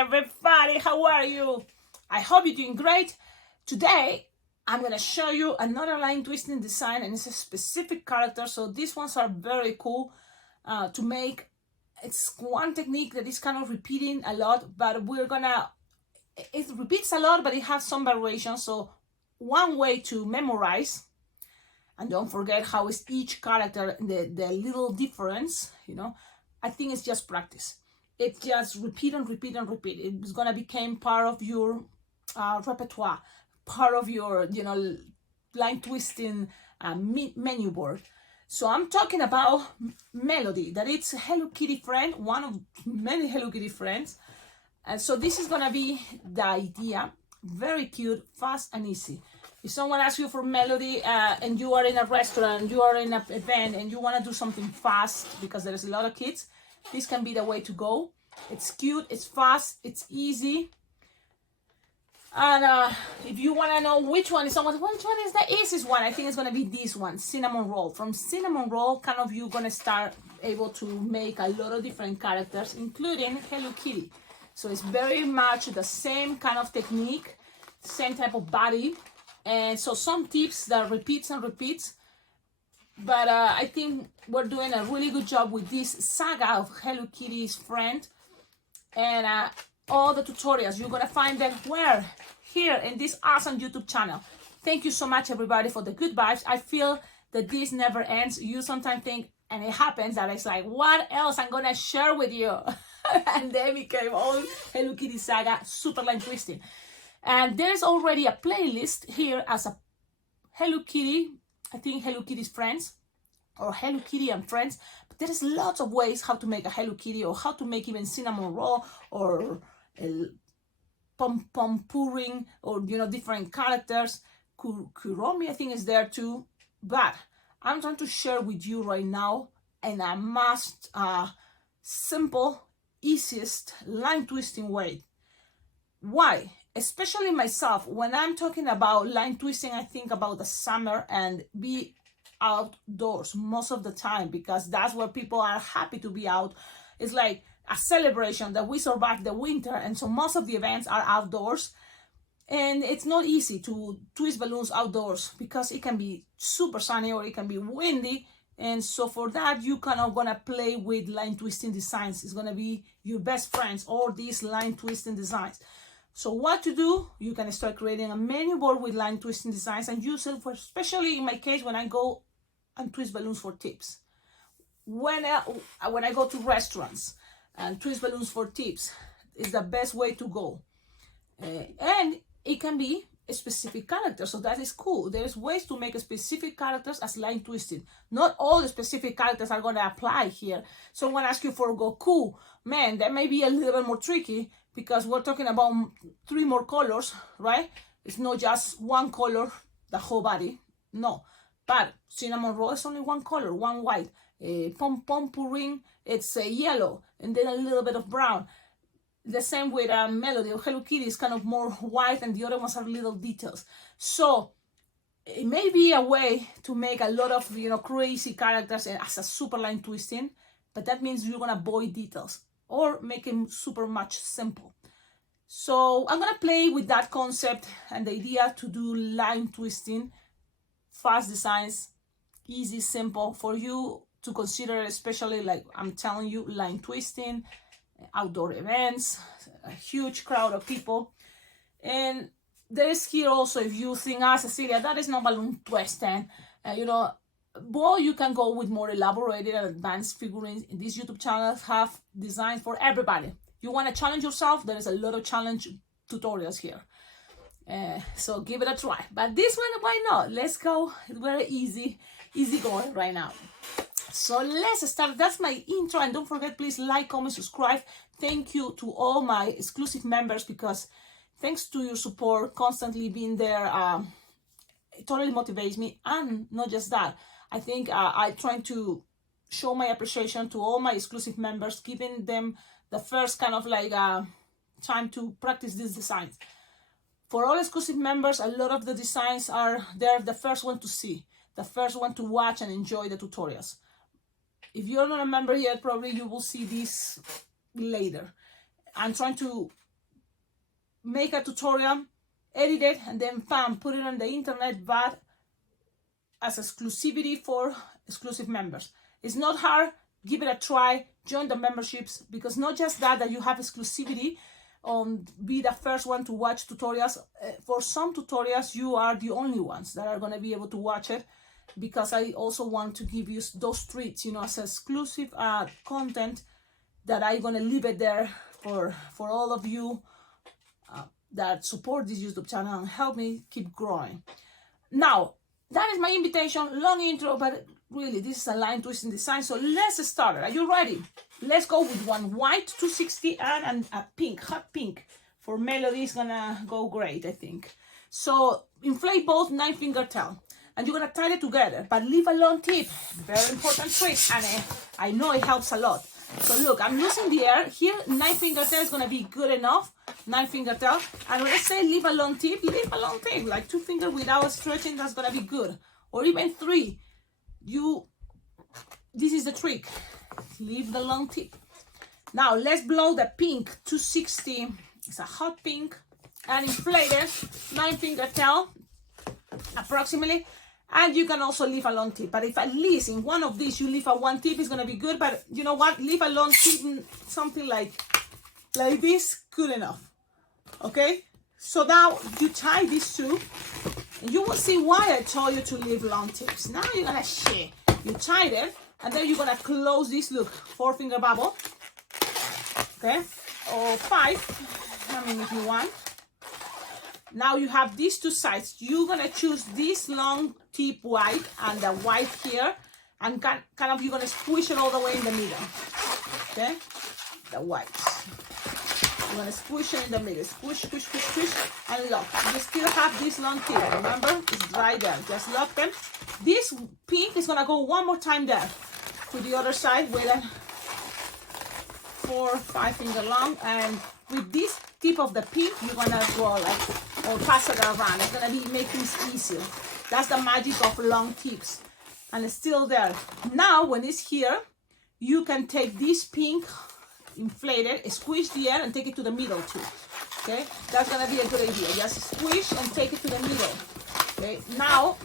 everybody, how are you? I hope you're doing great. Today I'm gonna show you another line twisting design, and it's a specific character, so these ones are very cool to make. It's one technique that is kind of repeating a lot, but it repeats a lot, but it has some variations. So one way to memorize, and don't forget how is each character, the little difference, I think it's just practice. It's just repeat and repeat and repeat. It's gonna become part of your repertoire, part of your, line twisting menu board. So I'm talking about Melody, that it's a Hello Kitty friend, one of many Hello Kitty friends. And so this is gonna be the idea. Very cute, fast and easy. If someone asks you for Melody and you are in a restaurant, you are in an event and you wanna do something fast because there's a lot of kids, this can be the way to go. It's cute, it's fast, it's easy. And if you want to know which one is the easiest one, I think it's going to be this one, cinnamon roll. From cinnamon roll, kind of you're going to start able to make a lot of different characters, including Hello Kitty. So it's very much the same kind of technique, same type of body. And so some tips that repeats and repeats. But I think we're doing a really good job with this saga of Hello Kitty's friend. And all the tutorials, you're gonna find them where? Here in this awesome YouTube channel. Thank you so much, everybody, for the good vibes. I feel that this never ends. You sometimes think, and it happens, that it's like, what else I'm gonna share with you? And then became all Hello Kitty saga, super line twisting. And there's already a playlist here as a Hello Kitty, I think Hello Kitty's friends, or Hello Kitty and friends. But there's lots of ways how to make a Hello Kitty, or how to make even cinnamon roll, or pom pudding, or different characters. Kuromi, I think, is there too. But I'm trying to share with you right now in a most simple, easiest line twisting way. Why? Especially myself, when I'm talking about line twisting, I think about the summer and be outdoors most of the time, because that's where people are happy to be out. It's like a celebration that we survived the winter, and so most of the events are outdoors. And it's not easy to twist balloons outdoors because it can be super sunny or it can be windy. And so for that, you kind of gonna play with line twisting designs. It's gonna be your best friends, all these line twisting designs. So what to do? You can start creating a menu board with line twisting designs and use it for, especially in my case, when I go and twist balloons for tips. When I go to restaurants and twist balloons for tips, is the best way to go. And it can be a specific character, so that is cool. There's ways to make a specific characters as line twisted. Not all the specific characters are going to apply here. Someone asks you for Goku, man, that may be a little bit more tricky, because we're talking about 3 more colors, right? It's not just one color, the whole body, no. But cinnamon roll is only one color, one white. Pom pudding, it's yellow, and then a little bit of brown. The same with Melody or Hello Kitty is kind of more white, and the other ones are little details. So it may be a way to make a lot of crazy characters as a super line twisting, but that means you're gonna avoid details or make them super much simple. So I'm gonna play with that concept and the idea to do line twisting, fast designs, easy, simple for you to consider, especially like I'm telling you, line twisting, outdoor events, a huge crowd of people. And there is here also, if you think, Cecilia, that is not balloon twisting, well, you can go with more elaborated and advanced figurines. These YouTube channels have designs for everybody. You want to challenge yourself, there is a lot of challenge tutorials here. So give it a try. But this one, why not? Let's go. It's very easy going right now. So let's start. That's my intro, and don't forget, please like, comment, subscribe. Thank you to all my exclusive members, because thanks to your support, constantly being there, it totally motivates me. And not just that, I think I try to show my appreciation to all my exclusive members, giving them the first kind of like time to practice these designs. For all exclusive members, a lot of the designs are there, the first one to see, the first one to watch and enjoy the tutorials. If you're not a member yet, probably you will see this later. I'm trying to make a tutorial, edit it, and then bam, put it on the internet, but as exclusivity for exclusive members. It's not hard. Give it a try. Join the memberships, because not just that you have exclusivity on be the first one to watch tutorials. For some tutorials, you are the only ones that are going to be able to watch it, because I also want to give you those treats, you know, as exclusive content that I'm going to leave it there for all of you that support this YouTube channel and help me keep growing. Now, that is my invitation. Long intro, but really, this is a line twisting design. So let's start. Are you ready? Let's go with one white 260 and a pink, hot pink. For Melody, it's gonna go great, I think. So inflate both 9-finger tail, and you're gonna tie it together, but leave a long tip. Very important trick, and I know it helps a lot. So look, I'm losing the air here. 9-finger tail is gonna be good enough. 9-finger tail, and when I say leave a long tip, like 2 fingers without stretching. That's gonna be good, or even 3. This is the trick. Leave the long tip. Now let's blow the pink 260. It's a hot pink and inflated 9-finger tail approximately, and you can also leave a long tip. But if at least in one of these you leave a one tip, it's gonna be good. But you know what? Leave a long tip, something like this, good enough. Okay, so now you tie these two, and you will see why I told you to leave long tips. Now you're gonna share. You tied it, and then you're gonna close this. Look, 4-finger bubble. Okay, or 5. I mean, if you want. Now you have these two sides. You're gonna choose this long tip white and the white here, and kind of you're gonna squish it all the way in the middle. Okay, the white. You're gonna squish it in the middle. Squish, squish, squish, squish, and lock. You still have this long tip. Remember, it's right there. Just lock them. This pink is gonna go one more time there to the other side with a 4 or 5-finger long, and with this tip of the pink, you're gonna go like, or pass it around. It's gonna be make things easier. That's the magic of long tips, and it's still there. Now, when it's here, you can take this pink, inflate it, squish the air, and take it to the middle too. Okay, that's gonna be a good idea. Just squish and take it to the middle. Okay, now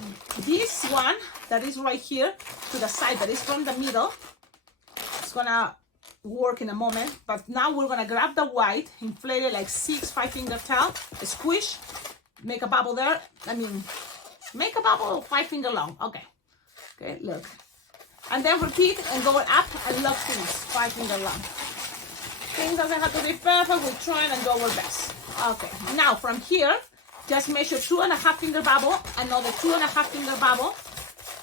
this one that is right here to the side, that is from the middle, it's gonna work in a moment. But now we're gonna grab the white, inflate it like 6 5-finger tail, squish, make a bubble there. Make a bubble 5-finger long. Okay, look, and then repeat and go up and lock things 5-finger long. Things doesn't have to be perfect. We're trying and do our best. Okay, now from here, just measure 2.5-finger bubble, another 2.5-finger bubble,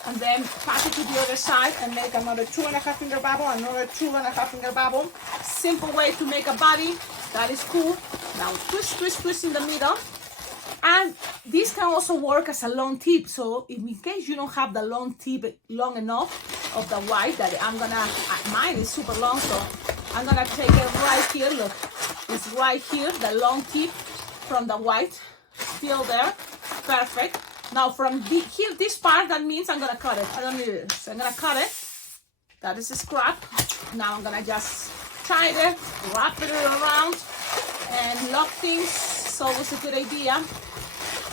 and then pass it to the other side and make another 2.5-finger bubble, another 2.5-finger bubble. Simple way to make a body. That is cool. Now twist, twist, twist in the middle. And this can also work as a long tip. So in case you don't have the long tip long enough of the white, that mine is super long, so I'm gonna take it right here. Look, it's right here, the long tip from the white, still there, perfect. Now from here, this part, that means I'm gonna cut it. I don't need it, so I'm gonna cut it. That is a scrap. Now I'm gonna just tie it, wrap it around, and lock things. It's always a good idea.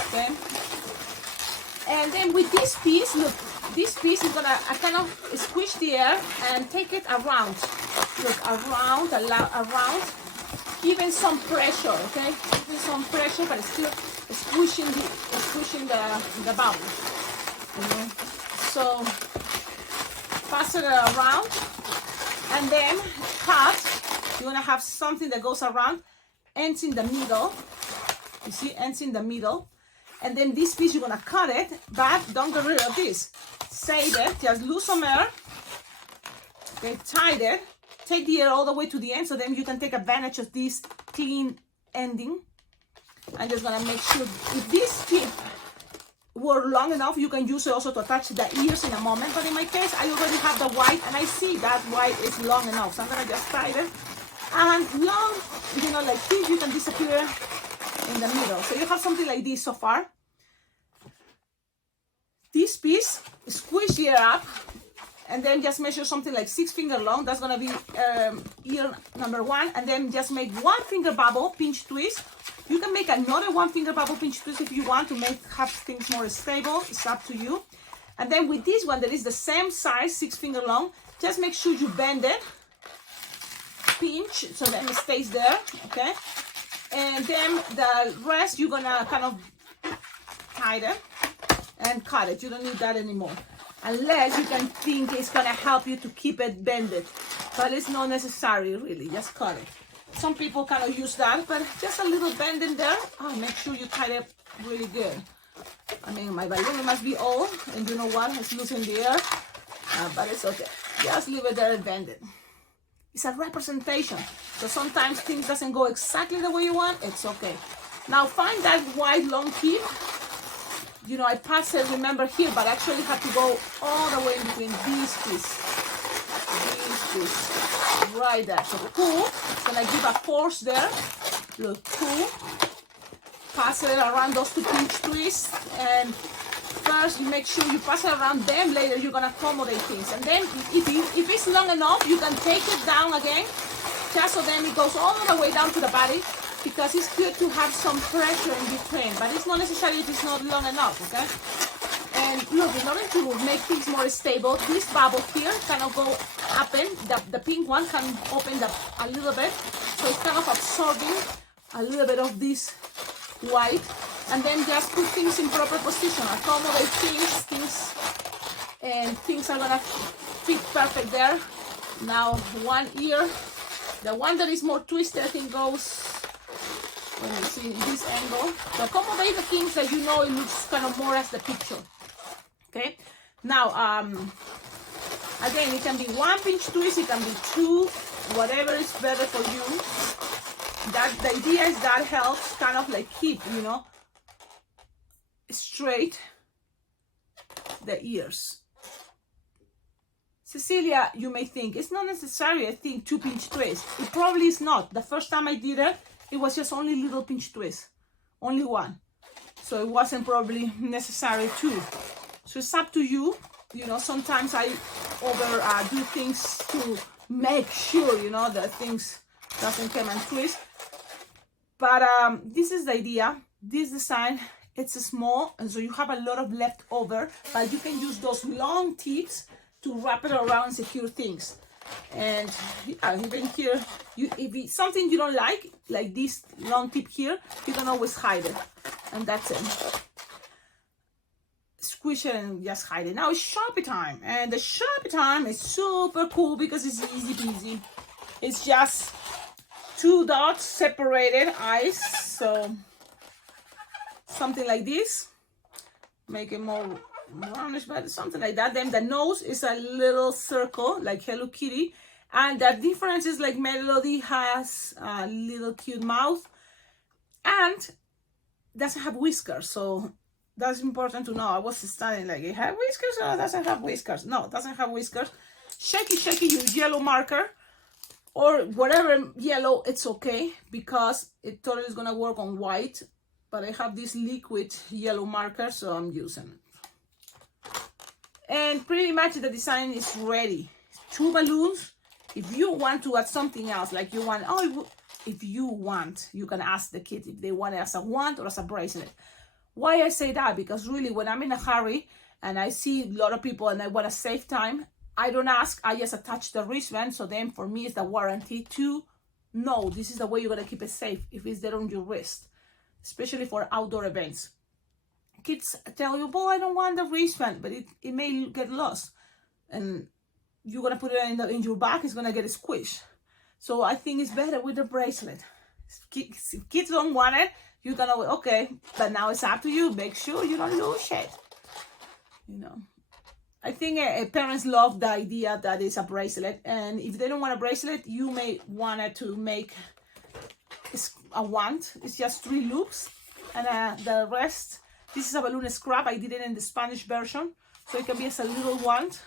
Okay. And then with this piece, look, this piece is gonna kind of squish the air and take it around. Look, around, giving some pressure, okay? Giving some pressure, but it's still squishing the bubble. Okay? So pass it around, and then cut. You're gonna have something that goes around, ends in the middle. You see, ends in the middle. And then this piece, you're gonna cut it, but don't get rid of this. Save it, just lose some air. Okay, tie it. Take the air all the way to the end, so then you can take advantage of this clean ending. I'm just gonna make sure, if this tip were long enough, you can use it also to attach the ears in a moment. But in my case, I already have the white, and I see that white is long enough. So I'm gonna just tie it. And long, like this, you can disappear in the middle. So you have something like this so far. This piece, squish the air up, and then just measure something like 6-finger long. That's gonna be ear number 1, and then just make 1-finger bubble, pinch twist, You can make another 1 finger bubble pinch twist if you want to have things more stable. It's up to you. And then with this one that is the same size, 6 finger long, just make sure you bend it, pinch, so that it stays there, okay? And then the rest, you're gonna kind of hide it and cut it. You don't need that anymore. Unless you can think it's gonna help you to keep it bended. But it's not necessary, really, just cut it. Some people kind of use that, but just a little bend in there. Oh, make sure you tie it really good. I mean, my balloon must be old, and you know what? It's losing the air, but it's okay. Just leave it there and bend it. It's a representation. So sometimes things doesn't go exactly the way you want. It's okay. Now find that white long tip. You know, I passed it, remember, here, but actually have to go all the way in between these pieces. Right there. So pull. It's gonna give a force there. Look, pull. Pass it around those 2 pinch twists, and first you make sure you pass it around them. Later you're gonna accommodate things, and then if it's long enough, you can take it down again, just so then it goes all the way down to the body, because it's good to have some pressure in between, but it's not necessary if it's not long enough, okay? And look, in order to make things more stable, this bubble here kind of go up in, the pink one can open a little bit, so it's kind of absorbing a little bit of this white, and then just put things in proper position, accommodate things, and things are gonna fit perfect there. Now one ear, the one that is more twisted, I think goes, let me see, this angle, to accommodate the things that you know it looks kind of more as the picture. Okay, now again, it can be 1 pinch twist, it can be 2, whatever is better for you. That the idea is that helps kind of like keep, you know, straight the ears. Cecilia, you may think it's not necessary, I think, 2 pinch twist. It probably is not. The first time I did it, it was just only little pinch twist, only 1. So it wasn't probably necessary 2. So it's up to you. You know, sometimes I do things to make sure, you know, that things doesn't come and twist. But this is the idea. This design, it's small, and so you have a lot of leftover, but you can use those long tips to wrap it around and secure things. And yeah, even here, if it's something you don't like this long tip here, you can always hide it, and that's it. Squish it and just hide it. Now it's Sharpie time, and the Sharpie time is super cool because it's easy peasy. It's just 2 dots separated eyes, so something like this. Make it more roundish, but something like that. Then the nose is a little circle like Hello Kitty, and the difference is like Melody has a little cute mouth and doesn't have whiskers, so that's important to know. I was studying like, it has whiskers or it doesn't have whiskers? No, it doesn't have whiskers. Shaky your yellow marker, or whatever yellow, it's okay, because it totally is gonna work on white, but I have this liquid yellow marker, so I'm using it. And pretty much the design is ready. 2 balloons. If you want to add something else, like you want, if you want, you can ask the kids if they want it as a wand or as a bracelet. Why I say that? Because really, when I'm in a hurry and I see a lot of people and I want to save time, I don't ask, I just attach the wristband. So then for me, it's the warranty to know this is the way you're going to keep it safe if it's there on your wrist, especially for outdoor events. Kids tell you, well, I don't want the wristband, but it may get lost. And you're going to put it in your bag, it's going to get squished. So I think it's better with the bracelet. If kids don't want it, you're gonna, okay, but now it's up to you. Make sure you don't lose it. You know, I think parents love the idea that it's a bracelet, and if they don't want a bracelet, you may want it to make a wand. It's just 3 loops, and the rest, this is a balloon scrap. I did it in the Spanish version, so it can be as a little wand.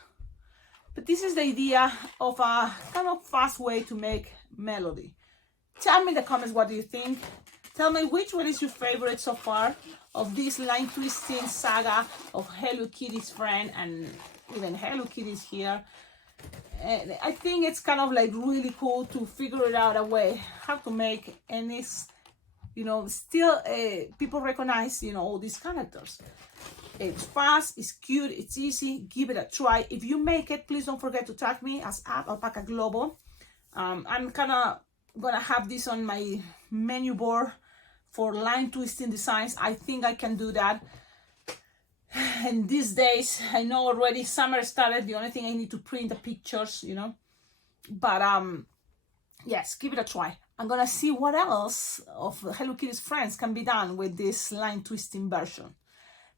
But this is the idea of a kind of fast way to make Melody. Tell me in the comments, what do you think? Tell me which one is your favorite so far of this line twisting saga of Hello Kitty's friend, and even Hello Kitty's here. And I think it's kind of like really cool to figure it out a way how to make any you know, still people recognize, you know, all these characters. It's fast, it's cute, it's easy. Give it a try. If you make it, please don't forget to tag me as Alpaca Global. I'm kind of gonna have this on my menu board for line twisting designs. I think I can do that. And these days, I know already summer started. The only thing I need to print the pictures, you know. But yes, give it a try. I'm gonna see what else of Hello Kitty's friends can be done with this line twisting version.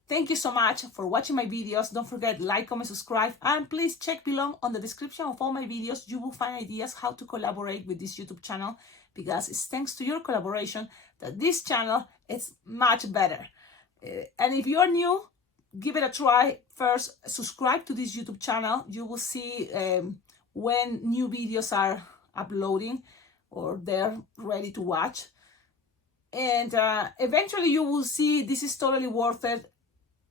Thank you so much for watching my videos. Don't forget, like, comment, subscribe, and please check below on the description of all my videos. You will find ideas how to collaborate with this YouTube channel, because it's thanks to your collaboration that this channel is much better. And if you're new, give it a try. First, subscribe to this YouTube channel. You will see when new videos are uploading or they're ready to watch. And eventually you will see this is totally worth it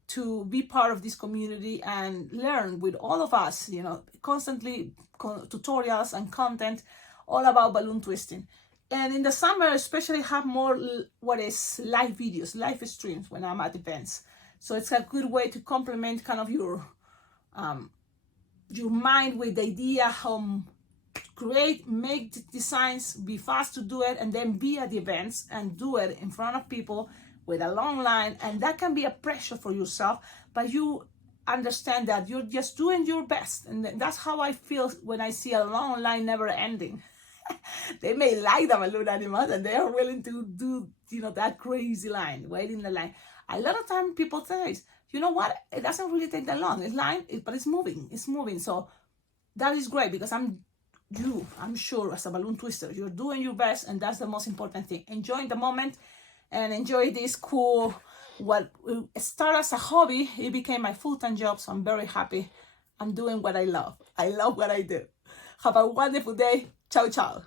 to be part of this community and learn with all of us, you know, constantly tutorials and content all about balloon twisting. And in the summer, especially, have more what is live videos, live streams when I'm at events. So it's a good way to complement kind of your mind with the idea how create, make designs, be fast to do it, and then be at the events and do it in front of people with a long line. And that can be a pressure for yourself, but you understand that you're just doing your best. And that's how I feel when I see a long line never ending. They may like the balloon animals and they are willing to do, you know, that crazy line, waiting in the line. A lot of time people say, you know what, it doesn't really take that long. It's line, but it's moving. It's moving. So that is great, because I'm sure as a balloon twister, you're doing your best, and that's the most important thing. Enjoy the moment and enjoy this cool, what started as a hobby, it became my full-time job. So I'm very happy. I'm doing what I love. I love what I do. Have a wonderful day. Ciao, ciao.